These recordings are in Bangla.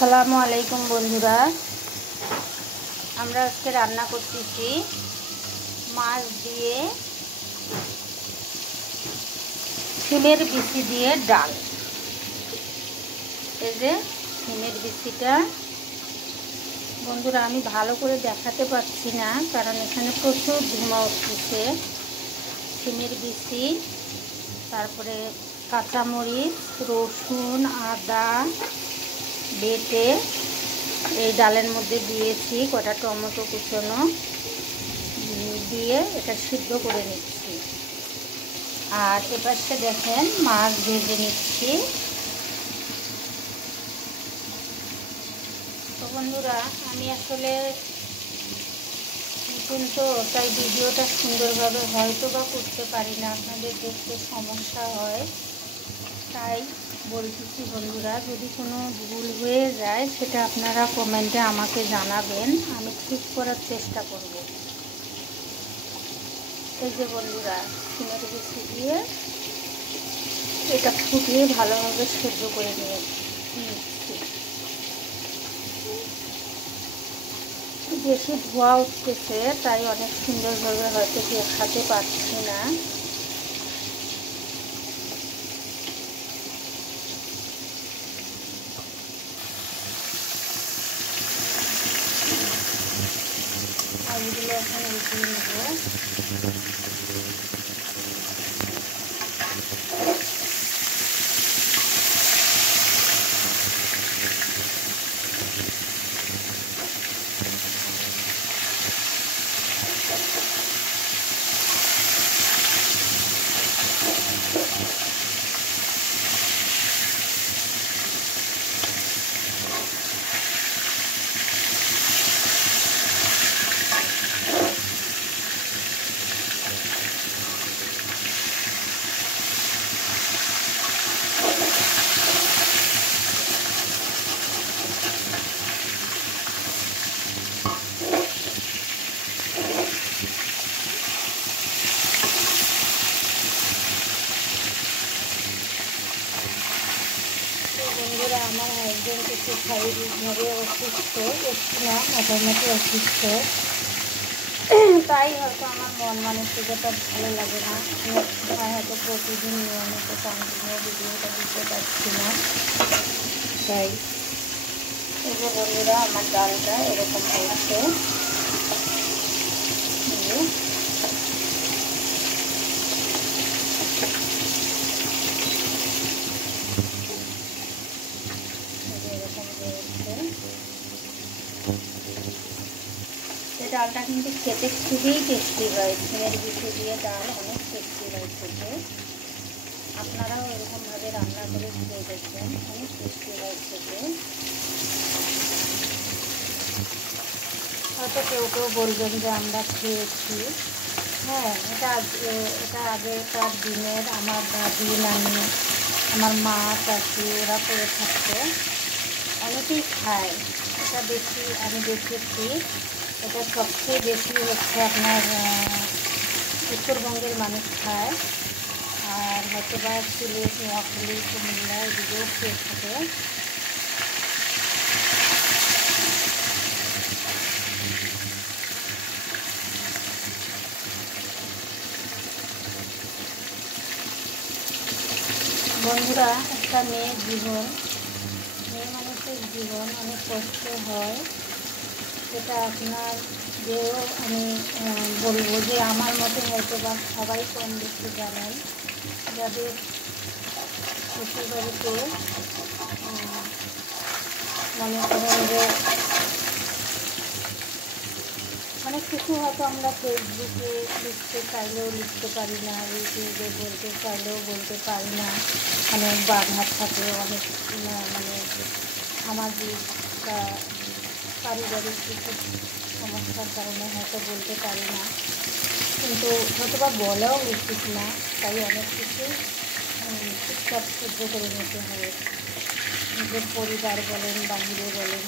আসসালামু আলাইকুম বন্ধুরা, আমরা আজকে রান্না করতেছি মাছ দিয়ে শিমের বিচি দিয়ে ডাল। এই যে শিমের বিচিটা বন্ধুরা আমি ভালো করে দেখাতে পারছি না, কারণ এখানে প্রচুর ধোঁয়া উঠতেছে। শিমের বিচি, তারপরে কাঁচামরিচ, রসুন, আদা বেটে এই ডালের মধ্যে দিয়েছি, কটা টমেটো কুচনো দিয়ে এটা সিদ্ধ করে নিচ্ছি। আর এপাশে দেখেন মাছ ভেজে নিচ্ছি। তো বন্ধুরা আমি আসলে নতুন তো, তাই ভিডিওটা সুন্দরভাবে হয়তো বা করতে পারি না, আপনাদের দেখতে সমস্যা হয়, তাই বলতেছি বন্ধুরা, যদি কোনো ভুল হয়ে যায় সেটা আপনারা কমেন্টে আমাকে জানাবেন, আমি ঠিক করার চেষ্টা করব। এই যে বন্ধুরা শিমের বিচি দিয়ে এটা ফুটিয়ে ভালোভাবে সেদ্ধ করে নিচ্ছি। বেশি ধোয়া উঠতেছে তাই অনেক সুন্দরভাবে হয়তো দেখাতে পারছি না। আলুগুলো এখন উঠিয়ে নেব। বন্ধুরা আমার হাজব্যান্ড একটু শারীরিকভাবে অসুস্থ, একটু না মোটামুটি অসুস্থ, তাই হয়তো আমার মন মানসিকতা ভালো লাগে না, হয়তো প্রতিদিন নিয়মিত কন্টিনিউ ভিডিওটা দিতে পারছি না। তাই এই যে বন্ধুরা আমার ডালটা এরকম হয়েছে। ডালটা কিন্তু খেতে খুবই টেস্টি হয়, শিমের বিচি দিয়ে ডাল অনেক টেস্টি হয় খেতে। আপনারাও এরকমভাবে রান্না করে খেয়ে দেখবেন, অনেক টেস্টি হয় খেতে। হয়তো কেউ কেউ বলবেন যে আমরা খেয়েছি, হ্যাঁ, এটা আগেকার দিনের আমার দাদি, নানি, আমার মা, চাচি ওরা করে থাকতো, অনেকেই খায়। এটা বেশি আমি দেখেছি, এটা সবচেয়ে বেশি হচ্ছে আপনার উত্তরবঙ্গের মানুষ খায়, আর হয়তো বা সিলেট, নোয়াখালী, কুমিল্লা এদিকেও খেয়ে থাকে। বন্ধুরা একটা মেয়ে মানুষের জীবন অনেক কষ্ট হয়, সেটা আপনার যেও আমি বলবো যে আমার মতো হয়তো বা সবাই কম বেশি জানেন, যাদের শ্বশুরবাড়িতে মনে করেন যে অনেক কিছু হয়তো আমরা ফেসবুকে লিখতে চাইলেও লিখতে পারি না, ইউটিউবে বলতে চাইলেও বলতে পারি না, অনেক বাধা থাকে, অনেক মানে সামাজিক বা পারিবারিক কিছু সমস্যার কারণে হয়তো বলতে পারি না, কিন্তু হয়তো বা বলাও উচিত না, তাই অনেক কিছুই চুপচাপ সহ্য করে নিতে হবে। নিজের পরিবার বলেন, বাহিরে বলেন,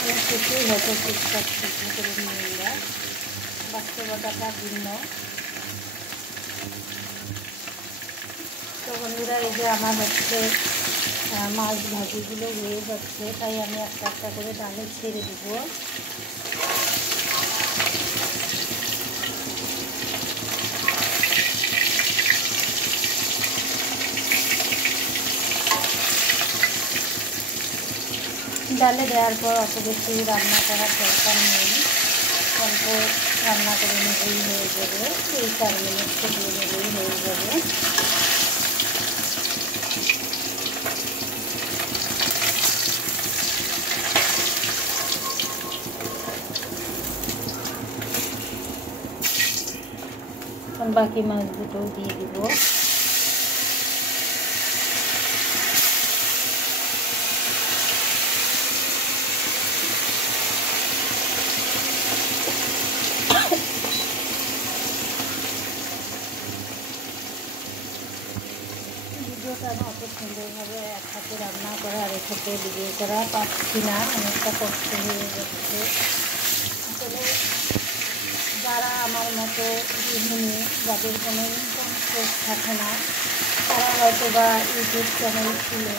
অনেক কিছুই হয়তো চুপচাপ সহ্য করে নিয়ে আমরা, বাস্তবতাটা ভিন্ন। তো বন্ধুরা এই যে আমার হচ্ছে মাছ ভাজিগুলো হয়ে যাচ্ছে, তাই আমি একটা একটা করে ডালে ছেড়ে দিব। ডালে দেওয়ার পর অত বেশি রান্না করার দরকার নেই, অল্প রান্না করে নিলেই হয়ে যাবে, 3-4 মিনিট ফুটিয়ে নিলেই হয়ে যাবে। এখন বাকি মাছ দুটোও দিয়ে দিব। ভিডিওটা আমি অত সুন্দরভাবে এক হাতে রান্না করা আর এক হাতে ভিডিও করা পাচ্ছি না, অনেকটা কষ্ট হয়ে যাচ্ছে। আসলে যারা আমার মতো গৃহিণী, যাদের কোনো ইনকাম সোর্স থাকে না, তারা হয়তো বা ইউটিউব চ্যানেল খুলে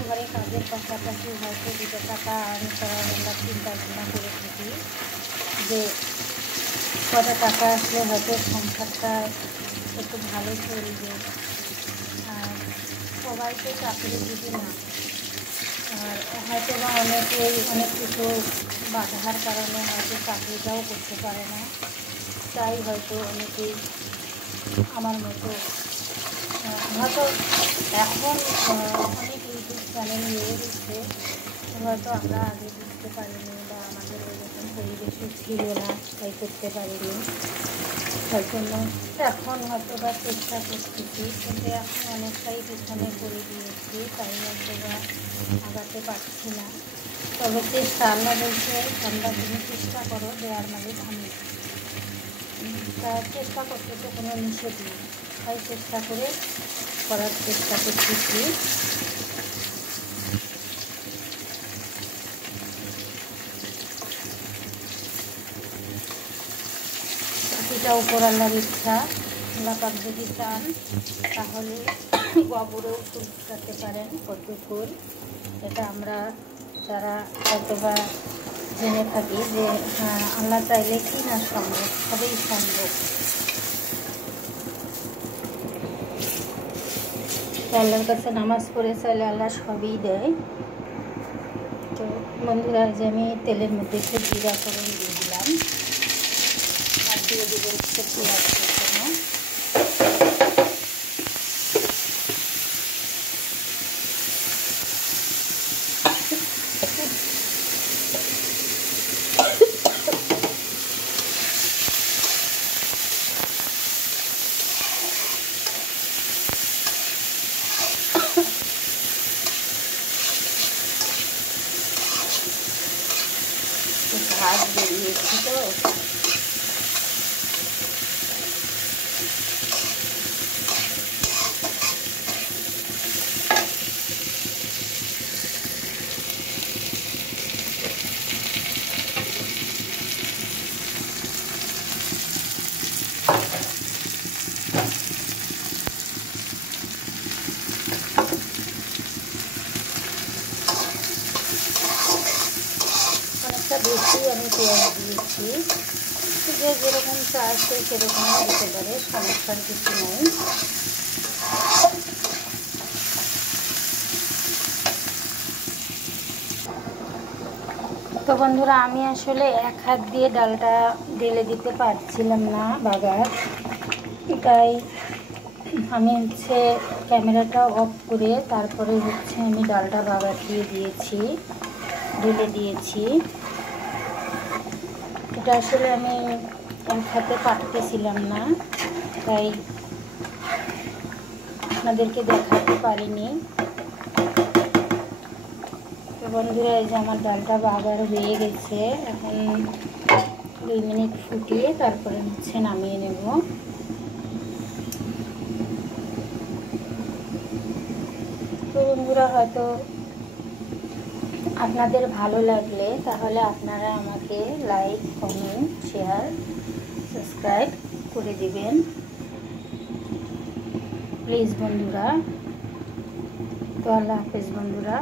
এবারে কাজের পাশাপাশি হয়তো 2 টাকা আর্ন করার আমরা চিন্তা ভাবনা করে থাকি যে কটা টাকা আসলে হয়তো সংসারটা একটু ভালো চলবে। আর সবাই তো চাকরিজীবী না, আর হয়তো বা অনেকেই অনেক কিছু বাধার কারণে হয়তো চাকরিটাও করতে পারে না, তাই হয়তো অনেকেই আমার মতো হয়তো এখন অনেক ইউটিউব চ্যানেল হয়ে গেছে, হয়তো আমরা আগে বুঝতে পারিনি বা আমাদের ওইরকম পরিবেশও ছিল না, তাই করতে পারিনি। তার জন্য এখন হয়তো বা চেষ্টা করতেছি, কিন্তু এখন অনেকটাই পিছনে করে দিয়েছি, তাই হয়তো বা আগাতে পারছি না। তবে চেষ্টা, আল্লাহ বলছে তোমরা তুমি চেষ্টা করো, দেওয়ার মালিক আমি। তা চেষ্টা করতে তো কোনো নিষেধ নেই, তাই চেষ্টা করে করার চেষ্টা করতেছি। বাকিটা উপর আল্লাহর ইচ্ছা, আল্লাহ পাক যদি চান তাহলে গোবরেও ফুল ফুটাতে পারেন, পদ্ম ফুল। এটা আমরা যারা হয়তোবা জেনে থাকি যে হ্যাঁ আল্লাহ চাইলে কি না সম্ভব, সবই সম্ভব। আল্লাহর কাছে নামাজ পড়ে চাইলে আল্লাহ সবই দেয়। তো বন্ধুরা, যে আমি তেলের মধ্যে একটু জিরা ফোড়ন দিয়ে দিলাম, আর দিয়ে দেবো একটু পেঁয়াজ কুচানো। ভাত বেরিয়েছি তো, অনেকটা বেশি আমি পেঁয়াজ দিয়েছি, যে যেরকম চাইছে সেরকমই দিতে পারে, সমস্যার কিছু নেই। তো বন্ধুরা, আমি আসলে এক হাত দিয়ে ডালটা ঢেলে দিতে পারছিলাম না বাগার, তাই আমি ক্যামেরাটা অফ করে তারপরে আমি ডালটা বাগার দিয়ে দিয়েছি, ঢেলে দিয়েছি। এটা আসলে আমি এক হাতে পারতেছিলাম না, তাই আপনাদেরকে দেখাতে পারিনি। তো বন্ধুরা, এই যে আমার ডালটা বাগার হয়ে গেছে, এখন 2 মিনিট ফুটিয়ে তারপরে নামিয়ে নেব। তো বন্ধুরা, হয়তো আপনাদের ভালো লাগলে তাহলে আপনারা আমাকে লাইক, কমেন্ট, শেয়ার, সাবস্ক্রাইব করে দিবেন প্লিজ বন্ধুরা। তো আল্লাহ হাফেজ বন্ধুরা।